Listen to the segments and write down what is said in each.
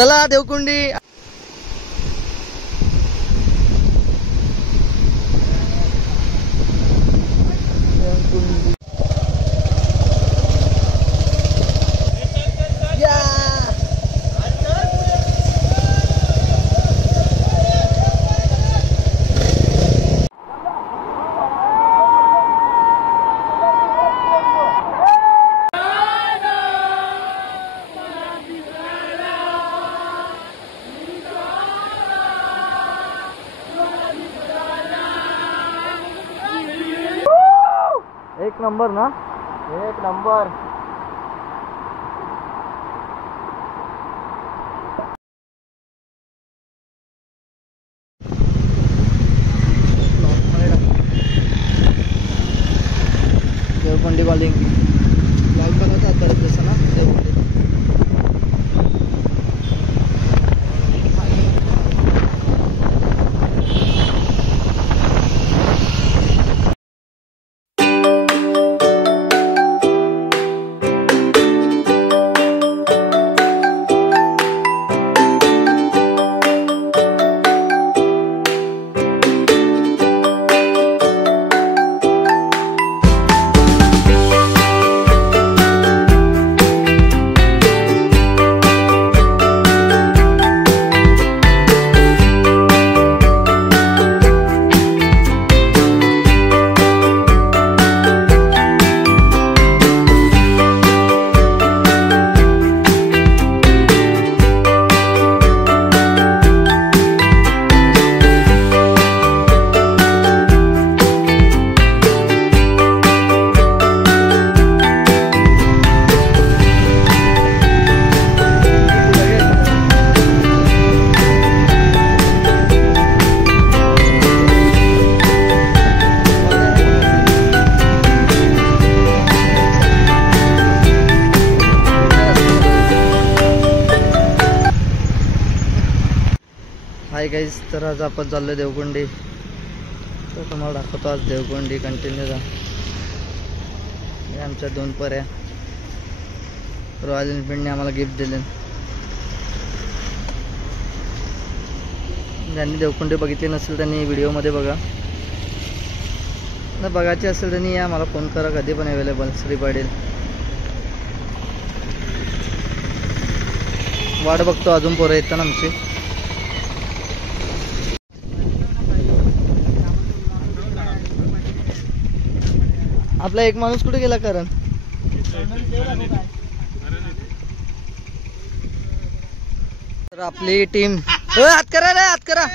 चला देवकुंडी. एक नंबर ना, एक नंबर. देवकुंडी कॉलिंग ब्लॉग बनवता आता जसं ना देवकुंडी. हाय गाईज, तर आज आपण चाललो देवकुंडी. तर तुम्हाला दाखवतो आज देवकुंडी कंटिन्यू जा. आमच्या 2 पर्या रॉयल एनफिल्डने आम्हाला गिफ्ट दिले. ज्यांनी देवकुंडी बघितली नसेल त्यांनी व्हिडिओमध्ये बघा. न बघायची असेल त्यांनी या, मला फोन करा, कधी पण अवेलेबल. श्री पाटील वाट बघतो, अजून पोरं येतात ना आमची. आपला एक माणूस कुठे गेला करण? तर आपली टीम हात करा रे, हात करा.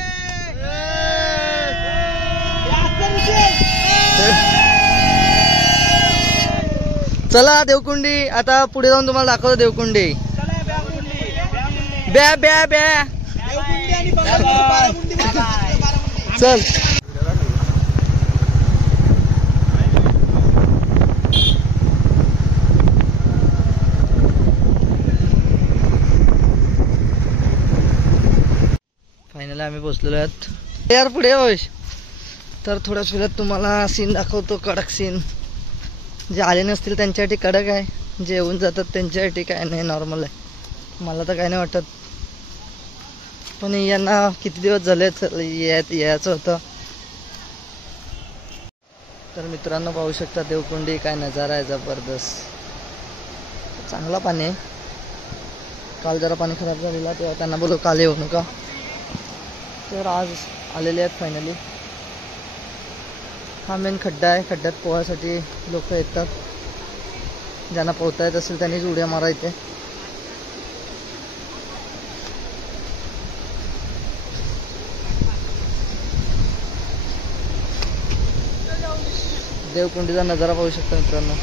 चला देवकुंडी. आता पुढे जाऊन तुम्हाला दाखवतो देवकुंडी. ब्या ब्या ब्या. चल फायनली आम्ही पोचलेलो आहोत. यार पुढे वैश. तर थोड्याच वेळात तुम्हाला सीन दाखवतो, कडक सीन. जे आले नसतील त्यांच्यासाठी कडक आहे, जे येऊन जातात त्यांच्यासाठी काय नाही, नॉर्मल आहे. मला तर काय नाही वाटत, पण यांना किती दिवस झाले यायचं होतं. तर मित्रांनो पाहू शकता देवकुंडी, काय नजारा आहे जबरदस्त. चांगला पाणी आहे. काल जरा पाणी खराब झालेला, तेव्हा त्यांना बोलू काल येऊ नका. तर आज आलेले आहेत फायनली. हा मेन खड्डा आहे. खड्ड्यात पोहायसाठी लोक येतात. ज्यांना पोहता येत असेल त्यांनीच उड्या मारा इथे. देवकुंडीचा नजारा पाहू शकता मित्रांनो.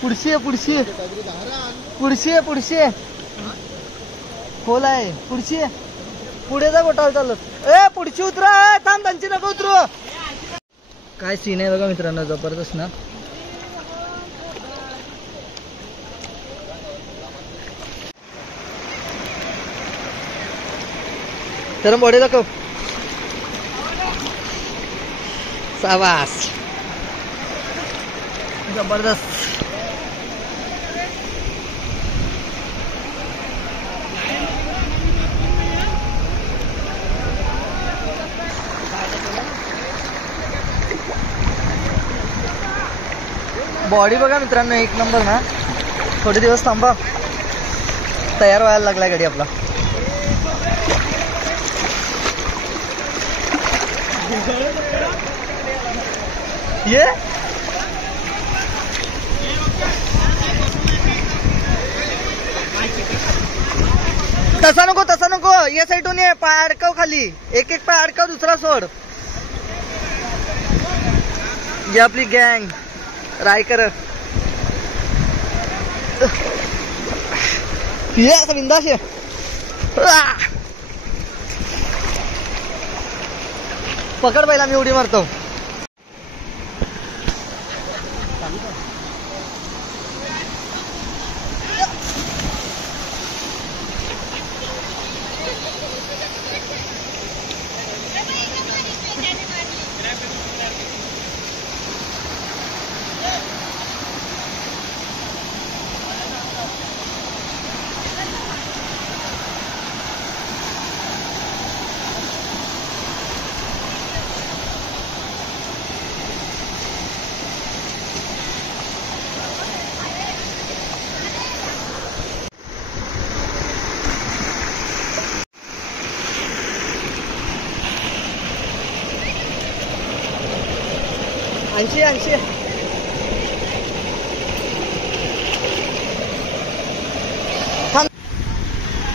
पुढशी आहे, पुढशी पुढशी आहे, पुढशी आहे, खोल आहे, पुढशी आहे. पुढे जा गोटाल चालत. ए पुढची उतरा, थांब, त्यांची नको उतरू. काय सीन आहे बघा मित्रांनो, जबरदस्त ना. गरम बॉडी दाखव. साबास, जबरदस्त. बॉडी बघा मित्रांनो, एक नंबर ना. थोडे दिवस थांबा, तयार व्हायला लागलाय गाडी आपला. ये तसा नको या साईडून ये. पाय अडकव खाली, एक एक पाय अडकव, दुसरा सोड. ही आपली गँग रायकर. ये असं बिंदास आहे. पकड पहिला, मी उडी मारतो. ऐंशी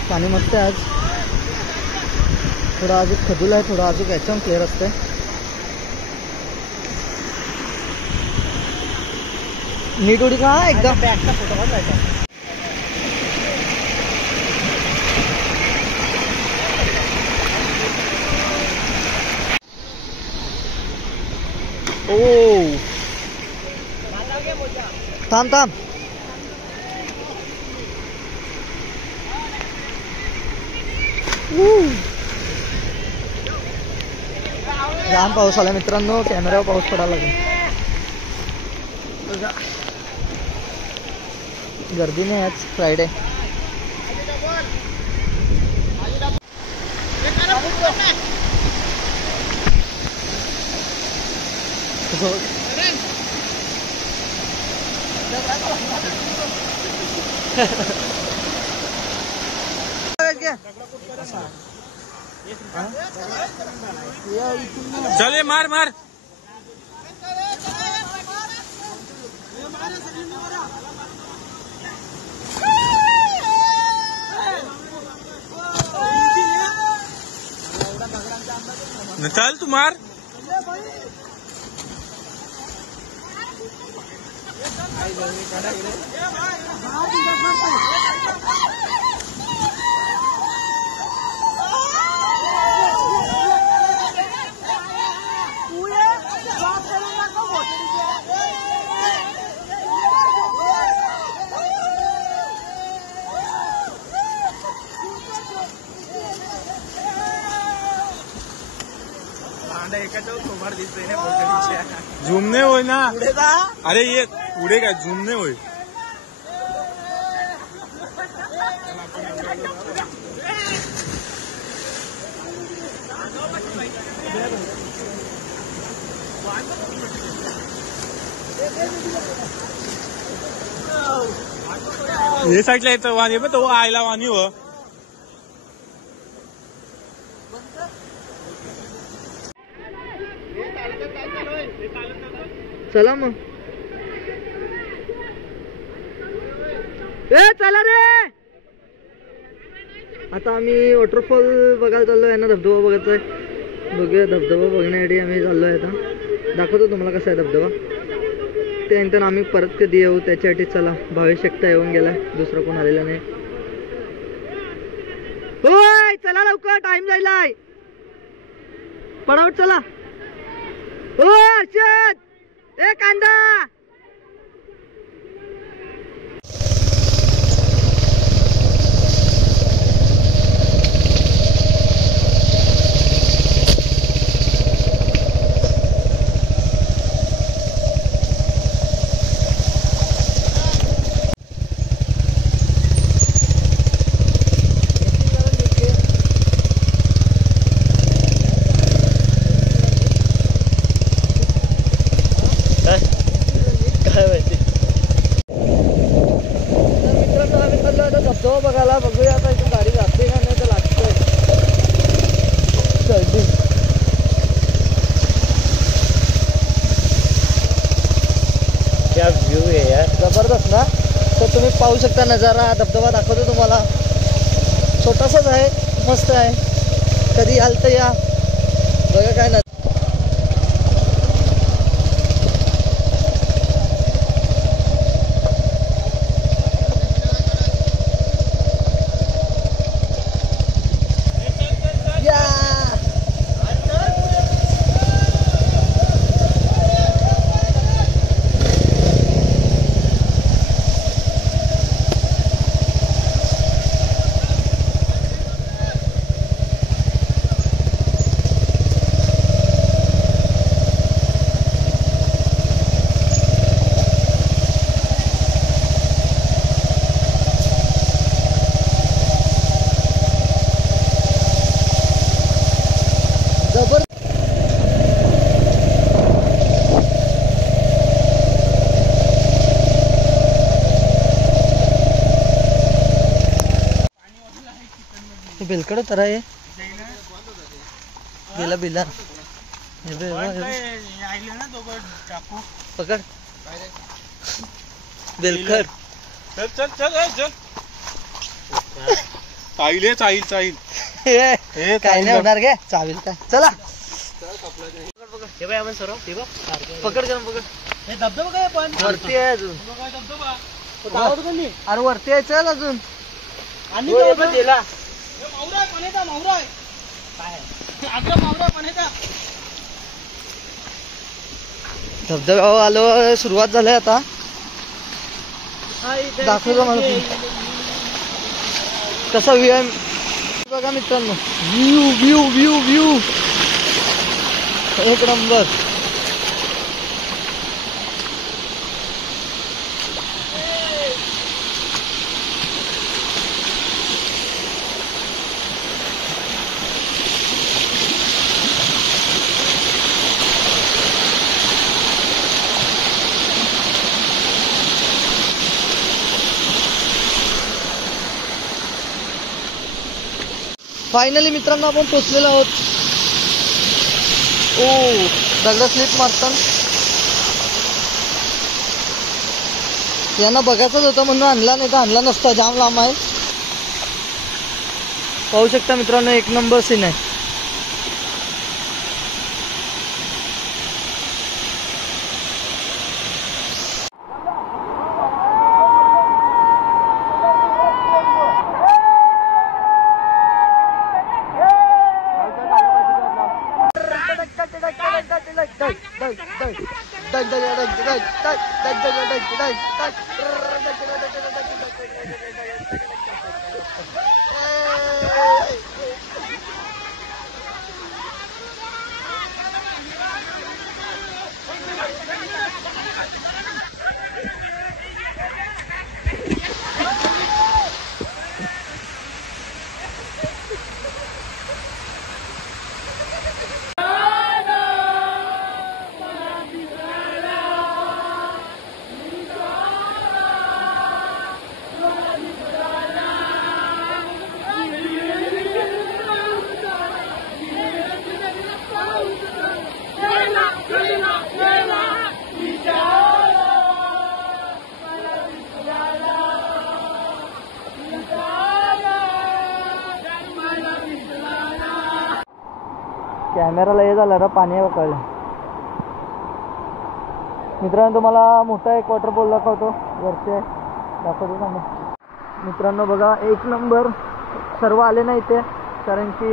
पाणी मस्त आहे आज. थोडं अजून खदूल आहे, थोडं अजून याच्यावर क्लिअर असते. नीट उडी का एकदम बॅगचा फोटो काढायचा. ओ थांब जाम पाऊस आला मित्रांनो. कॅमेऱ्यावर पाऊस पडायला लागला. गर्दी नाही आज, फ्रायडे. चले मार चल तू मार. झूम नाही होय ना. अरे ये पुढे काय झूम नाही होय. हे साईडला येतं वाणी पण तो आयला वाणी हो. चला मग. ए चला रे. आता आम्ही वॉटरफॉल बघायला चाललोय ना. धबधबा बघायचा आहे. बघूया, धबधबा बघण्यासाठी आम्ही चाललोय. आता दाखवतो तुम्हाला कसा आहे धबधबा. त्यानंतर आम्ही परत कधी येऊ त्याच्यासाठी. चला, भावेश एकटा येऊन गेला, दुसरा कोण आलेला नाही. होय चला लवकर, टाइम जायलाय. पडावट चला. हो अर्षद, ए कांदा. जबरदस्त ना. तर तुम्ही पाहू शकता नजारा, धबधबा दाखवतो तुम्हाला. छोटासाच आहे, मस्त आहे. कधी याल तर या बघा काय ना. बेलकड तर आहे गेला बिला. पकड बेलकड. चल चल चल चल. चाईल चाईल. काय नाही होणार गे, चालेल काय. चला पकड करून पकड. धबधबा काय पण वरती आहे अजून. अरे वरती आहे, चल अजून. धबधबा आलो, सुरुवात झाली आता. दाखवतो मला कसा व्ह्यू आहे बघा मित्रांनो. व्ह्यू व्ह्यू व्ह्यू व्ह्यू एक नंबर. फायनली मित्रांनो आपण पोचलेलो आहोत. ओ दगड स्लिप मारतात. यांना बघायचंच होतं म्हणून आणला, नाही तर आणला नसता. जाम लांब आहे. पाहू शकता मित्रांनो, एक नंबर सीन आहे. कॅमेराला हे झालं रे, पाणी कळलं. मित्रांनो तुम्हाला मोठा एक वॉटरफॉल दाखवतो, वरचे दाखवतो सांगा. मित्रांनो बघा, एक नंबर. सर्व आले नाही इथे कारण की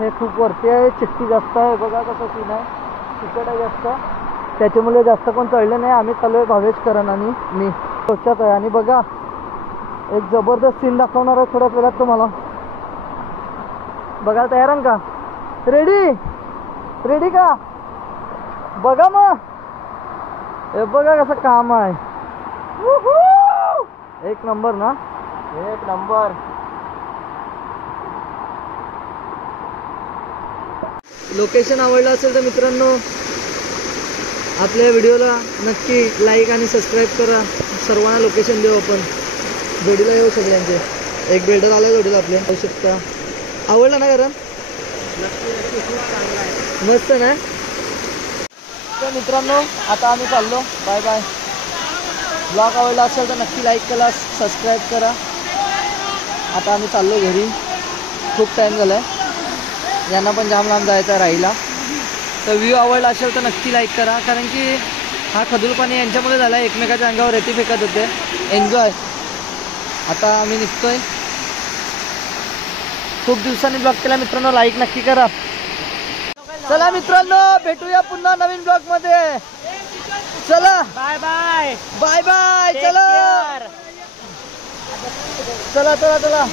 हे खूप वरती आहे, चिठ्ठी जास्त आहे. बघा कसं सीन आहे, तिकट आहे जास्त, त्याच्यामुळे जास्त कोण चढले नाही. आम्ही चालू भावेश करण आणि मी सोच्यात आहे. आणि बघा एक जबरदस्त सीन दाखवणार आहे थोड्याच वेळात तुम्हाला. बघायला तयार आहे का? रेडी का? बघा मग, हे बघा कसं काम आहे. एक नंबर ना, एक नंबर. लोकेशन आवडलं असेल तर मित्रांनो आपल्या व्हिडिओला नक्की लाईक आणि सबस्क्राईब करा. सर्वांना लोकेशन देऊ आपण, जोडीला येऊ सगळ्यांचे. एक बिल्डर आला जोडीला आपल्या, होऊ शकता. आवडलं ना कारण? मस्त ना. तर मित्रांनो आता आम्ही चाललो, बाय बाय. ब्लॉग आवडला असेल तर नक्की लाईक करा, सबस्क्राईब करा. आता आम्ही चाललो घरी, खूप टाईम झाला आहे, यांना पण जाम लांब जायचं राहिला. तर व्ह्यू आवडला असेल तर नक्की लाईक करा, कारण की हा खदूरपाणी यांच्यामुळे झाला आहे, एकमेकाच्या अंगावर रेती फेकत होते. एन्जॉय. आता आम्ही निघतोय. खूप दिवसांनी ब्लॉग केला मित्रांनो, लाईक नक्की करा. चला मित्रांनो, भेटूया पुन्हा नवीन ब्लॉग मध्ये. चला बाय बाय बाय बाय. चला चला चला चला.